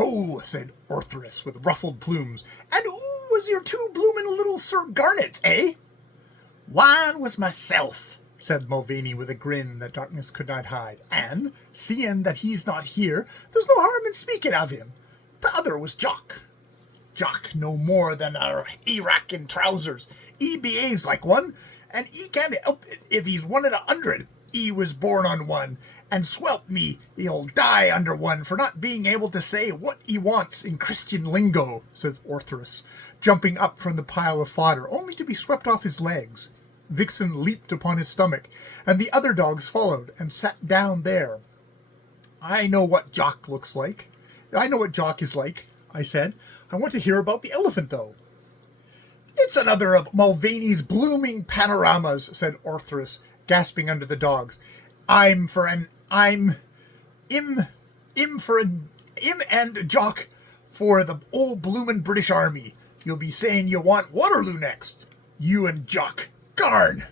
"Ho," said Orthrus with ruffled plumes, "and who was your two bloomin' little Sir Garnets, eh?" "One was myself," said Mulvaney with a grin that darkness could not hide, "and, seeing that he's not here, there's no harm in speaking of him. The other was Jock. Jock no more than a Iraq in trousers. He behaves like one, and he can't help it if he's 1 in 100. He was born on one, and swelp me, he'll die under one for not being able to say what he wants in Christian lingo," said Orthrus, jumping up from the pile of fodder, only to be swept off his legs. Vixen leaped upon his stomach, and the other dogs followed, and sat down there. "I know what Jock looks like. I know what Jock is like," I said. "I want to hear about the elephant, though." "It's another of Mulvaney's blooming panoramas," said Orthrus, gasping under the dogs. "Im and Jock for the old bloomin' British Army. You'll be saying you want Waterloo next. You and Jock. Garn!"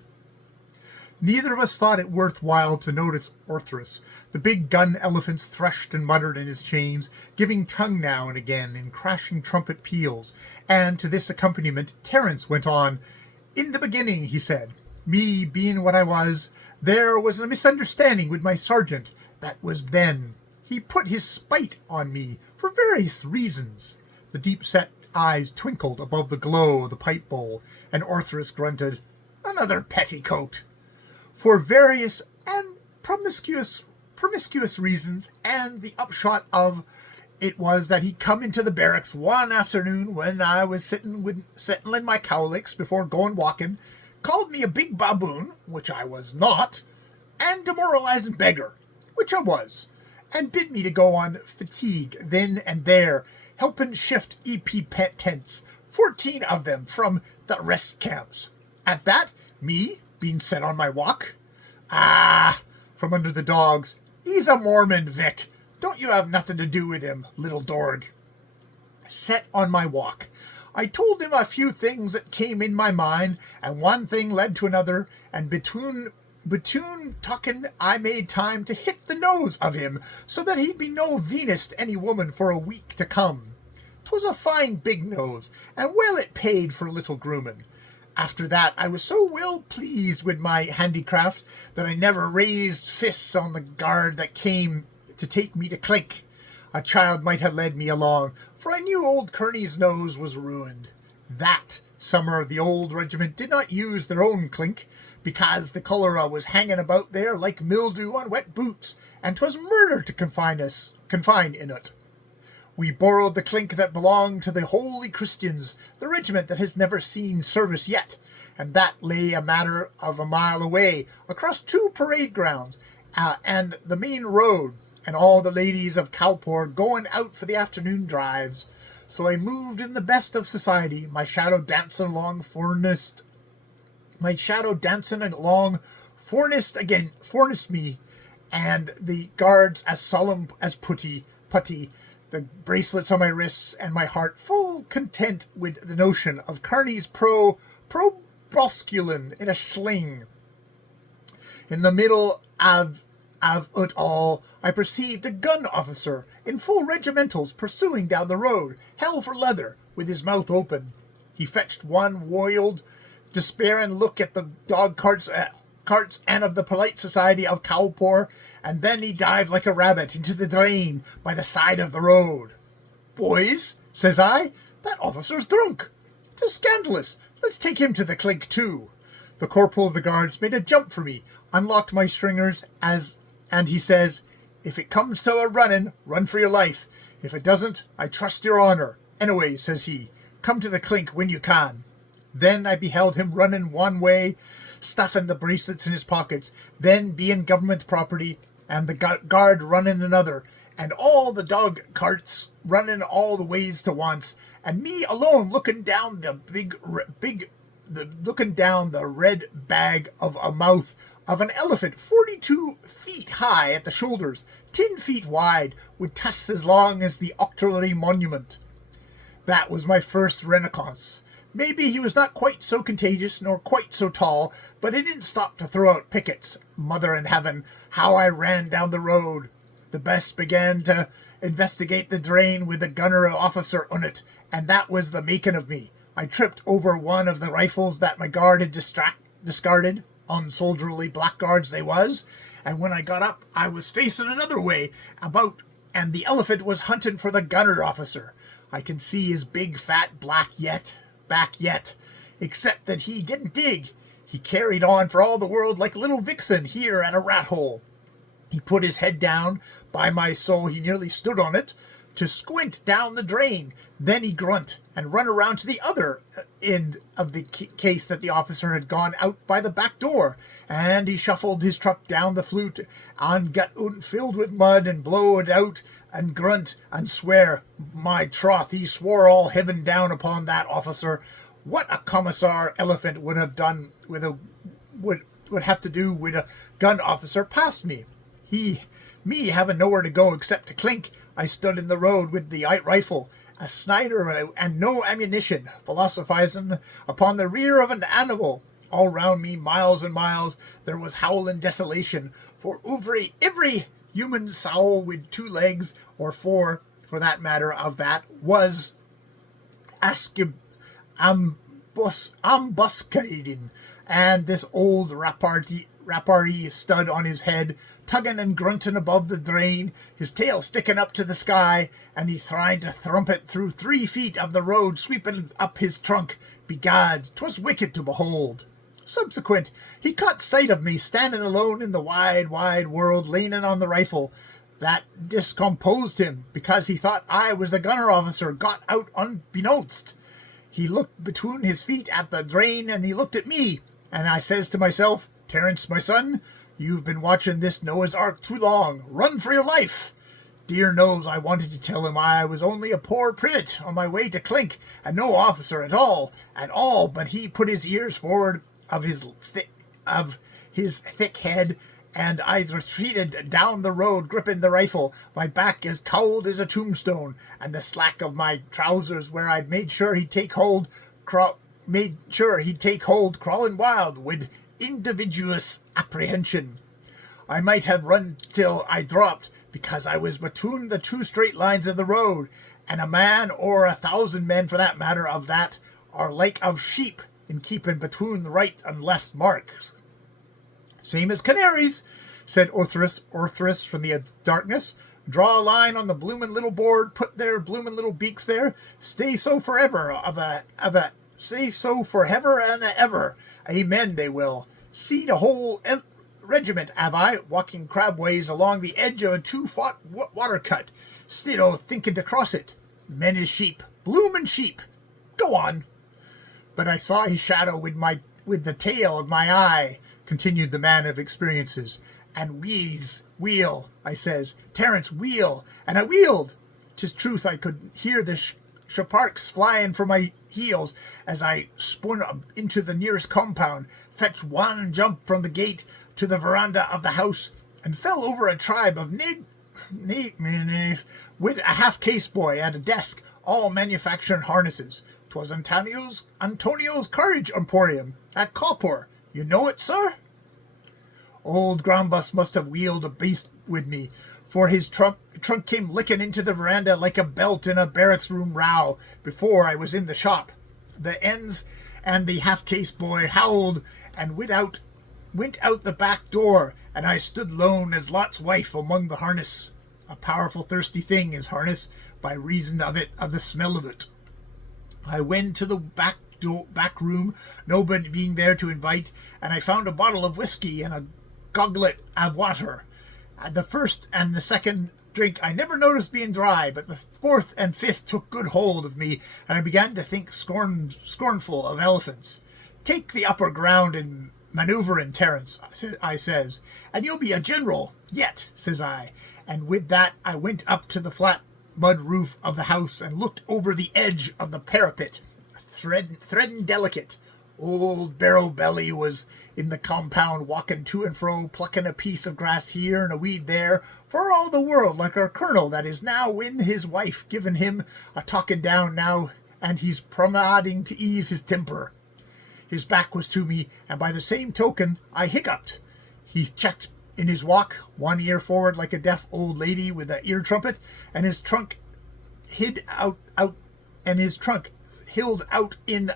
Neither of us thought it worth while to notice Orthrus. The big gun elephants threshed and muttered in his chains, giving tongue now and again in crashing trumpet peals, and to this accompaniment Terence went on. "In the beginning," he said, "me being what I was, there was a misunderstanding with my sergeant. That was Ben. He put his spite on me for various reasons." The deep-set eyes twinkled above the glow of the pipe bowl, and Orthrus grunted, "Another petticoat." "For various and promiscuous reasons, and the upshot of it was that he come into the barracks one afternoon when I was settling my cowlicks before going walking, called me a big baboon, which I was not, and demoralizing beggar, which I was, and bid me to go on fatigue then and there, helping shift EP pet tents, 14 of them, from the rest camps. At that, me, being set on my walk, from under the dogs, "He's a Mormon, Vic. Don't you have nothing to do with him, little dorg." Set on my walk. I told him a few things that came in my mind, and one thing led to another, and between talking I made time to hit the nose of him, so that he'd be no Venus to any woman for a week to come. 'Twas a fine big nose, and well it paid for little grooming. After that I was so well pleased with my handicraft that I never raised fists on the guard that came to take me to Clink. A child might have led me along, for I knew old Kearney's nose was ruined. That summer the old regiment did not use their own Clink, because the cholera was hanging about there like mildew on wet boots, and 'twas murder to confine in it. We borrowed the Clink that belonged to the Holy Christians, the regiment that has never seen service yet, and that lay a matter of a mile away, across 2 parade grounds, and the main road, and all the ladies of Cowport going out for the afternoon drives. So I moved in the best of society, my shadow dancing along fornest me, and the guards as solemn as putty, the bracelets on my wrists, and my heart full content with the notion of Kearney's probosculin in a sling. In the middle of it all, I perceived a gun officer in full regimentals pursuing down the road, hell for leather, with his mouth open. He fetched one wild, despairing look at the dog carts and of the polite society of Cowport, and then he dived like a rabbit into the drain by the side of the road. "Boys," says I, "that officer's drunk. 'Tis scandalous. Let's take him to the Clink too." The corporal of the guards made a jump for me, unlocked my stringers, and he says, "If it comes to a running, run for your life. If it doesn't, I trust your honour. Anyway," says he, "come to the Clink when you can." Then I beheld him running one way, stuffing the bracelets in his pockets, then being government property, and the guard running another, and all the dog carts running all the ways to once, and me alone looking down the red bag of a mouth of an elephant 42 feet high at the shoulders, 10 feet wide, with tusks as long as the Octogenary Monument. That was my first renaissance. Maybe he was not quite so contagious, nor quite so tall, but he didn't stop to throw out pickets. Mother in heaven, how I ran down the road! The best began to investigate the drain with a gunner officer on it, and that was the making of me. I tripped over one of the rifles that my guard had discarded, unsoldierly blackguards they was, and when I got up, I was facing another way about, and the elephant was hunting for the gunner officer. I can see his big fat back yet, except that he didn't dig. He carried on for all the world like a little vixen here at a rat hole. He put his head down, by my soul he nearly stood on it, to squint down the drain. Then he grunt and run around to the other end of the case that the officer had gone out by the back door, and he shuffled his truck down the flute and got filled with mud and blowed out and grunt and swear. My troth, he swore all heaven down upon that officer. What a commissar elephant would have done with would have to do with a gun officer past me. Me having nowhere to go except to Clink, I stood in the road with the rifle, a Snider and no ammunition, philosophizing upon the rear of an animal. All round me, miles and miles, there was howling desolation, for every human soul with 2 legs, or 4, for that matter of that, was ambuscading, and this old Rapparee stood on his head, tugging and grunting above the drain, his tail sticking up to the sky, and he trying to thump it through 3 feet of the road, sweeping up his trunk. Begad, 'twas wicked to behold. Subsequent, he caught sight of me standing alone in the wide, wide world, leaning on the rifle. That discomposed him, because he thought I was the gunner officer got out unbeknownst. He looked between his feet at the drain, and he looked at me, and I says to myself, Terence, my son, you've been watching this Noah's Ark too long. Run for your life. Dear knows I wanted to tell him I was only a poor privet on my way to Clink, and no officer at all, but he put his ears forward of his thick head, and I retreated down the road, gripping the rifle, my back as cold as a tombstone, and the slack of my trousers where I'd made sure he'd take hold, crawling wild with invidious apprehension. I might have run till I dropped, because I was between the 2 straight lines of the road, and a man, or 1,000 men for that matter of that, are like of sheep in keeping between the right and left marks. Same as canaries, said Orthris from the darkness. Draw a line on the bloomin' little board, put their bloomin' little beaks there, stay so forever stay so forever and ever. Amen, they will. See the whole regiment, have I, walking crabways along the edge of a 2-foot water cut, stid thinking to cross it. Men is sheep, bloomin' sheep. Go on. But I saw his shadow with the tail of my eye, continued the man of experiences, and wheel, I says, Terence, wheel, and I wheeled. 'Tis truth I could hear the sparks flying from my heels as I spun into the nearest compound, fetched one jump from the gate to the veranda of the house, and fell over a tribe of with a half-case boy at a desk, all manufacturing harnesses. 'Twas Antonio's Courage Emporium at Colpur. You know it, sir? Old Grambus must have wheeled a beast with me, for his trunk came licking into the veranda like a belt in a barracks room row before I was in the shop. The ends and the half-case boy howled and went out the back door, and I stood lone as Lot's wife among the harness. A powerful thirsty thing is harness, by reason of the smell of it. I went to the back room, nobody being there to invite, and I found a bottle of whiskey and a goblet of water. The first and the second drink I never noticed being dry, but the 4th and 5th took good hold of me, and I began to think scornful of elephants. Take the upper ground in manoeuvring, Terence, I says, and you'll be a general yet, says I, and with that I went up to the flat mud roof of the house and looked over the edge of the parapet, threading delicate. Old Barrow Belly was in the compound, walking to and fro, plucking a piece of grass here and a weed there, for all the world like our colonel that is now in his wife giving him a talking down now, and he's promenading to ease his temper. His back was to me, and by the same token I hiccuped. He checked In his walk, one ear forward like a deaf old lady with an ear trumpet, and his trunk hid out in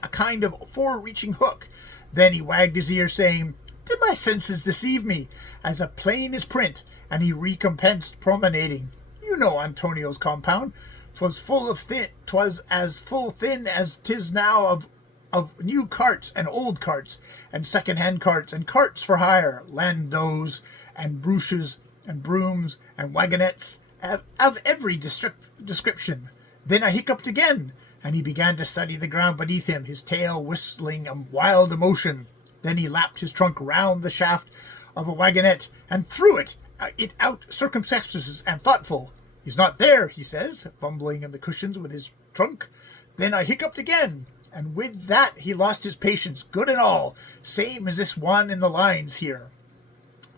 a kind of fore-reaching hook. Then he wagged his ear, saying, "Did my senses deceive me, as a plain as print?" And he recompensed promenading. You know Antonio's compound. 'Twas as full thin as 'tis now of new carts and old carts, and second-hand carts, and carts for hire, landaus, and brooches, and brooms, and wagonettes, of every description. Then I hiccuped again, and he began to study the ground beneath him, his tail whistling a wild emotion. Then he lapped his trunk round the shaft of a wagonette, and threw it out circumspect and thoughtful. "He's not there," he says, fumbling in the cushions with his trunk. Then I hiccuped again, and with that he lost his patience, good and all, same as this one in the lines here.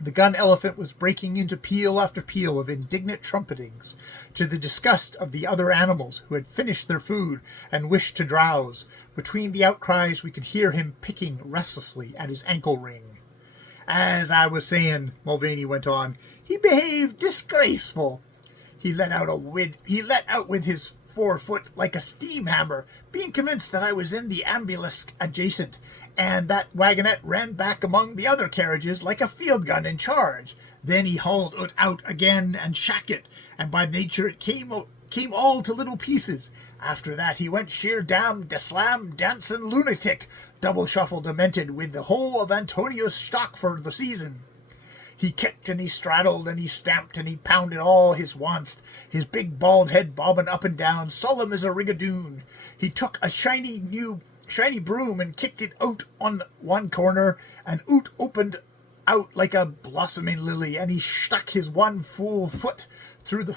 The gun elephant was breaking into peal after peal of indignant trumpetings, to the disgust of the other animals, who had finished their food and wished to drowse. Between the outcries we could hear him picking restlessly at his ankle ring. "As I was saying," Mulvaney went on, "he behaved disgraceful. He let out with his forefoot like a steam hammer, being convinced that I was in the ambulance adjacent, and that wagonette ran back among the other carriages like a field gun in charge. Then he hauled it out again and shack it, and by nature it came all to little pieces. After that he went sheer damn slam dancing lunatic, double shuffle demented with the whole of Antonio's stock for the season. He kicked and he straddled and he stamped and he pounded all his wants, his big bald head bobbing up and down, solemn as a rigadoon. He took a shiny broom and kicked it out on one corner, and oot opened out like a blossoming lily, and he stuck his one full foot through the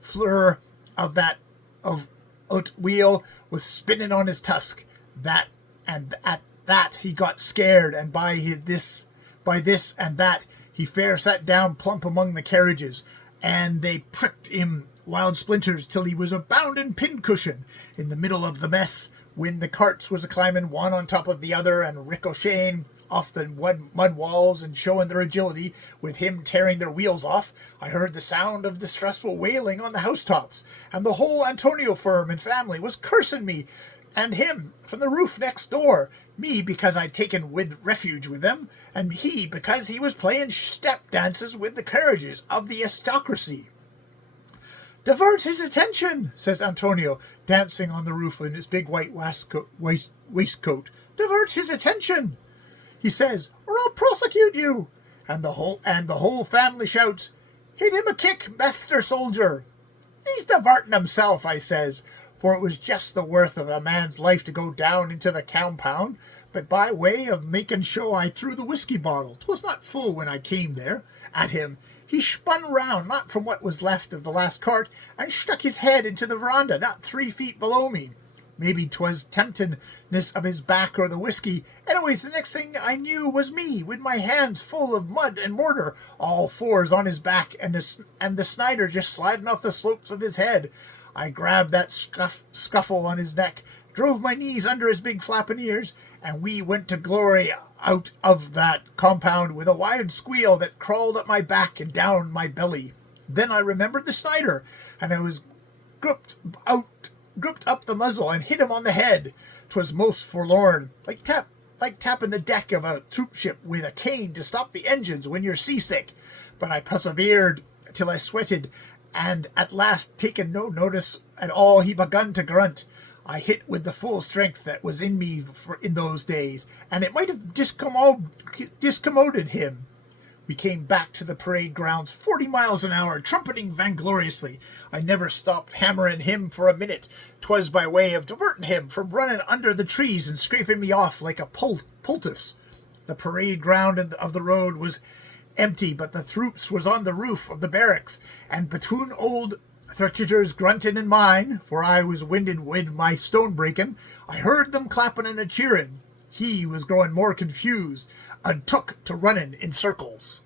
fleur of oat wheel was spinning on his tusk. At that he got scared, and by this and that he fair sat down plump among the carriages, and they pricked him wild splinters till he was a bounden pincushion in the middle of the mess, when the carts was a-climbing one on top of the other and ricocheting off the mud walls and showing their agility, with him tearing their wheels off. I heard the sound of distressful wailing on the housetops, and the whole Antonio firm and family was cursing me and him from the roof next door, me because I'd taken refuge with them, and he because he was playing step dances with the carriages of the aristocracy. "Divert his attention," says Antonio, dancing on the roof in his big white waistcoat. "Divert his attention," he says, "or I'll prosecute you." And the whole family shouts, "Hit him a kick, master soldier." "He's diverting himself," I says, for it was just the worth of a man's life to go down into the compound, but by way of making show I threw the whiskey bottle, 'twas not full when I came there, at him. He spun round, not from what was left of the last cart, and stuck his head into the veranda, not 3 feet below me. Maybe 'twas temptingness of his back or the whiskey. Anyways, the next thing I knew was me, with my hands full of mud and mortar, all fours on his back, and the Snyder just sliding off the slopes of his head. I grabbed that scuffle on his neck, drove my knees under his big flapping ears, and we went to glory out of that compound with a wild squeal that crawled up my back and down my belly. Then I remembered the Snyder, and I was gripped up the muzzle and hit him on the head. 'Twas most forlorn, like tapping the deck of a troop ship with a cane to stop the engines when you're seasick. But I persevered till I sweated, and at last, taking no notice at all, he begun to grunt. I hit with the full strength that was in me in those days, and it might have discommoded him. We came back to the parade grounds 40 miles an hour, trumpeting vaingloriously. I never stopped hammering him for a minute. 'Twas by way of diverting him from running under the trees and scraping me off like a poultice. The parade ground of the road was empty, but the troops was on the roof of the barracks, and between old Thurchiger's grunting and mine, for I was winded with my stone breaking, I heard them clapping and a cheering. He was growing more confused, and took to running in circles.